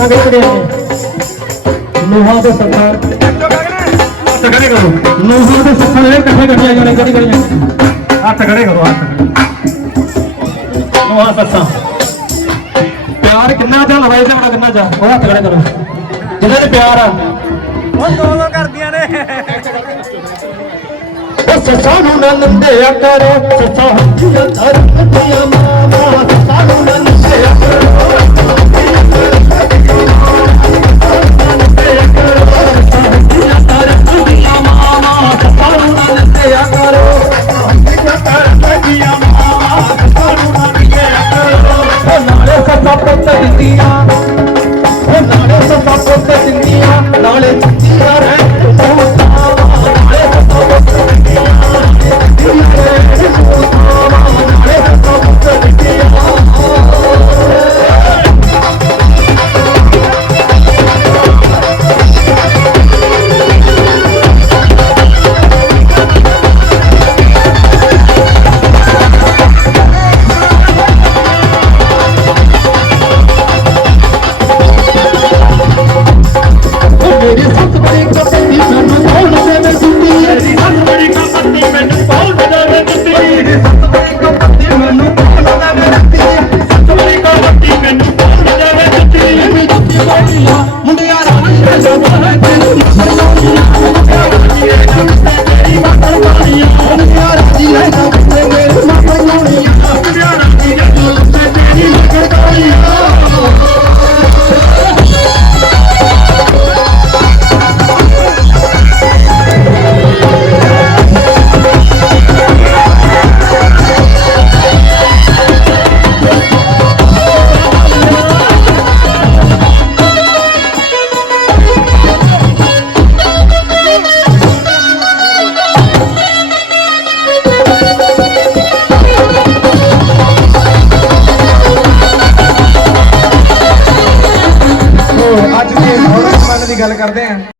ਸੱਤਾਂ ਕਿਹੜੀਆਂ ਨੇ ਨੂਹਾਂ ਦੇ ਸੱਤਾਂ ਹੱਥ ਖੜੇ ਕਰੋ। ਨੂਹਾਂ ਦੇ ਸੱਤਾਂ ਜਿਹੜੇ ਇਕੱਠੇ ਕੱਢੀਆਂ ਜਾਣੇ ਕਿਹੜੀ ਕਿਹੜੀਆਂ ਹੱਥ ਖੜੇ ਕਰੋ ਹੱਥ ਨੂਹਾਂ ਸੱਤਾਂ ਪਿਆਰ ਕਿੰਨਾ ਚਾ ਲਵਾਈ ਤੇ ਬੜਾ ਕਿੰਨਾ ਚਾ ਉਹ ਹੱਥ ਖੜੇ ਕਰੋ। ਜਿਹਨਾਂ ਦੇ ਪਿਆਰ ਆ। ਉਹ ਦੋ ਦੋ ਕਰਦੀਆਂ ਨੇ। ਉਹ ਸੱਸਾਂ ਨੂੰ ਨਾ ਲੰਦਿਆ ਕਰੋ ਸੱਸਾਂ ਹੱਥੀਆਂ ਧਰਮਦੀਆਂ ਸੱਸਾਂ ਗੱਲ ਕਰਦੇ ਆਂ।